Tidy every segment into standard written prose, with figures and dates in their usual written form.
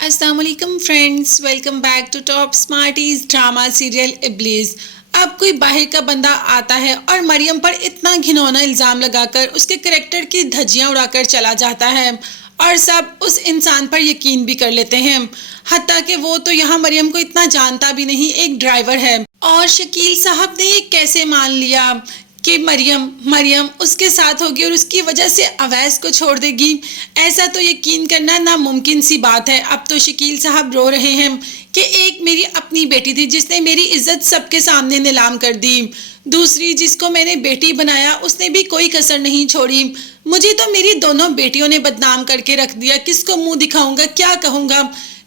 अस्सलाम वालेकुम friends, welcome back to Top Smarties drama serial Iblees. अब कोई बाहर का बंदा आता है और मरियम पर इतना घिनौना इल्ज़ाम लगाकर उसके करेक्टर की धज्जियां उड़ाकर चला जाता है और सब उस इंसान पर यकीन भी कर लेते हैं। हत्ता कि वो तो यहाँ मरियम को इतना जानता भी नहीं, एक ड्राइवर है। और शकील साहब ने ये कैसे मान लिया कि मरियम मरियम उसके साथ होगी और उसकी वजह से अवैस को छोड़ देगी। ऐसा तो यकीन करना नामुमकिन सी बात है। अब तो शकील साहब रो रहे हैं कि एक मेरी अपनी बेटी थी जिसने मेरी इज्जत सबके सामने नीलाम कर दी, दूसरी जिसको मैंने बेटी बनाया उसने भी कोई कसर नहीं छोड़ी। मुझे तो मेरी दोनों बेटियों ने बदनाम करके रख दिया। किसको मुंह दिखाऊंगा, क्या कहूंगा,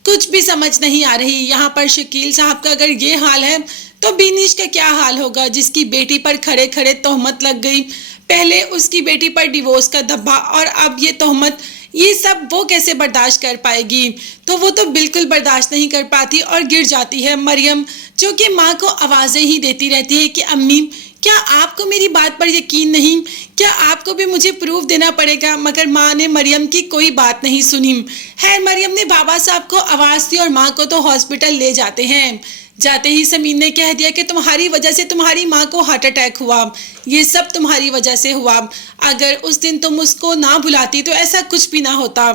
कुछ भी समझ नहीं आ रही। यहाँ पर शकील साहब का अगर ये हाल है तो बीनिश का क्या हाल होगा, जिसकी बेटी पर खड़े खड़े तोहमत लग गई। पहले उसकी बेटी पर डिवोर्स का धब्बा और अब ये तोहमत, ये सब वो कैसे बर्दाश्त कर पाएगी। तो वो तो बिल्कुल बर्दाश्त नहीं कर पाती और गिर जाती है मरियम, जो कि माँ को आवाज़ें ही देती रहती है कि अम्मी क्या आपको मेरी बात पर यकीन नहीं, क्या आपको भी मुझे प्रूफ देना पड़ेगा। मगर माँ ने मरियम की कोई बात नहीं सुनी। है मरियम ने बाबा साहब को आवाज़ दी और माँ को तो हॉस्पिटल ले जाते हैं। जाते ही समीन ने कह दिया कि तुम्हारी वजह से तुम्हारी माँ को हार्ट अटैक हुआ, ये सब तुम्हारी वजह से हुआ। अगर उस दिन तुम उसको ना बुलाती तो ऐसा कुछ भी ना होता।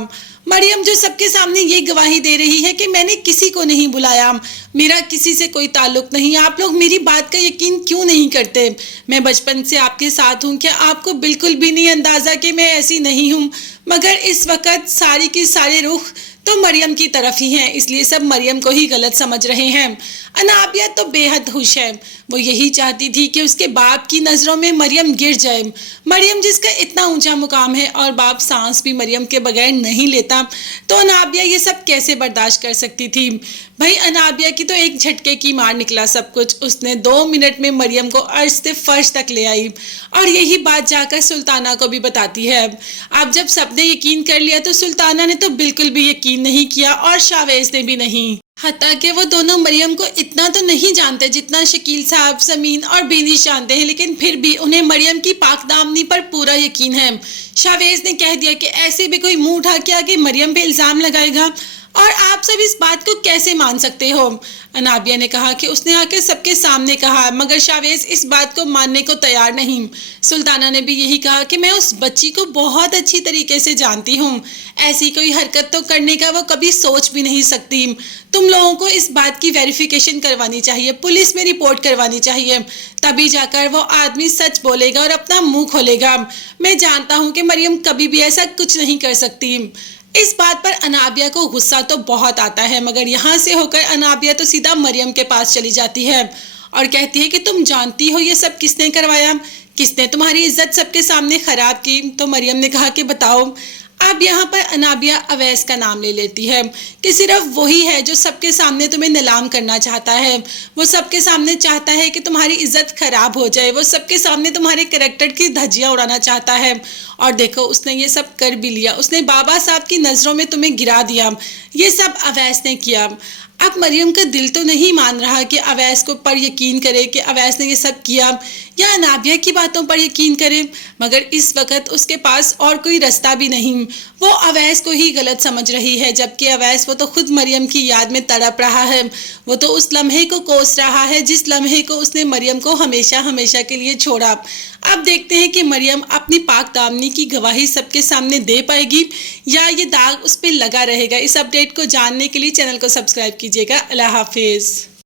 मरियम जो सबके सामने ये गवाही दे रही है कि मैंने किसी को नहीं बुलाया, मेरा किसी से कोई ताल्लुक नहीं। आप लोग मेरी बात का यकीन क्यों नहीं करते? मैं बचपन से आपके साथ हूँ, क्या आपको बिल्कुल भी नहीं अंदाज़ा कि मैं ऐसी नहीं हूँ? मगर इस वक्त सारी की सारे रुख तो मरियम की तरफ ही हैं, इसलिए सब मरियम को ही गलत समझ रहे हैं। अनाबिया तो बेहद खुश है, वो यही चाहती थी कि उसके बाप की नज़रों में मरियम गिर जाए। मरियम जिसका इतना ऊंचा मुकाम है और बाप सांस भी मरियम के बगैर नहीं लेता, तो अनाबिया ये सब कैसे बर्दाश्त कर सकती थी। भाई अनाबिया की तो एक झटके की मार निकला सब कुछ। उसने 2 मिनट में मरियम को अर्श से फर्श तक ले आई और यही बात जाकर सुल्ताना को भी बताती है। अब जब सबने यकीन कर लिया तो सुल्ताना ने तो बिल्कुल भी यकीन नहीं किया और शावेज ने भी नहीं। हत्ता कि वो दोनों मरियम को इतना तो नहीं जानते जितना शकील साहब, समीन और बेनिश जानते हैं, लेकिन फिर भी उन्हें मरियम की पाकदामनी पर पूरा यकीन है। शावेज ने कह दिया कि ऐसे भी कोई मुंह उठा के आके मरियम पे इल्ज़ाम लगाएगा और आप सब इस बात को कैसे मान सकते हो। अनाबिया ने कहा कि उसने आके सबके सामने कहा, मगर शावेज इस बात को मानने को तैयार नहीं। सुल्ताना ने भी यही कहा कि मैं उस बच्ची को बहुत अच्छी तरीके से जानती हूँ, ऐसी कोई हरकत तो करने का वो कभी सोच भी नहीं सकती। तुम लोगों को इस बात की वेरिफिकेशन करवानी चाहिए, पुलिस में रिपोर्ट करवानी चाहिए, तभी जाकर वो आदमी सच बोलेगा और अपना मुंह खोलेगा। मैं जानता हूँ कि मरियम कभी भी ऐसा कुछ नहीं कर सकती। इस बात पर अनाबिया को गुस्सा तो बहुत आता है, मगर यहाँ से होकर अनाबिया तो सीधा मरियम के पास चली जाती है और कहती है कि तुम जानती हो ये सब किसने करवाया, किसने तुम्हारी इज्जत सबके सामने खराब की। तो मरियम ने कहा कि बताओ। अब यहाँ पर अनाबिया अवैस का नाम ले लेती है कि सिर्फ वही है जो सबके सामने तुम्हें नीलाम करना चाहता है। वो सबके सामने चाहता है कि तुम्हारी इज्जत खराब हो जाए, वो सबके सामने तुम्हारे कैरेक्टर की धज्जियां उड़ाना चाहता है। और देखो उसने ये सब कर भी लिया, उसने बाबा साहब की नज़रों में तुम्हें गिरा दिया। ये सब अवैस ने किया। अब मरियम का दिल तो नहीं मान रहा कि अवैस को पर यकीन करे कि अवैस ने ये सब किया या अनाबिया की बातों पर यकीन करे, मगर इस वक्त उसके पास और कोई रास्ता भी नहीं। वो अवैस को ही गलत समझ रही है, जबकि अवैस वो तो खुद मरियम की याद में तड़प रहा है। वो तो उस लम्हे को कोस रहा है जिस लम्हे को उसने मरियम को हमेशा हमेशा के लिए छोड़ा। अब देखते हैं कि मरियम अपनी पाक दामनी की गवाही सबके सामने दे पाएगी या ये दाग उस पर लगा रहेगा। इस अपडेट को जानने के लिए चैनल को सब्सक्राइब कीजिएगा। अल्लाह हाफिज़।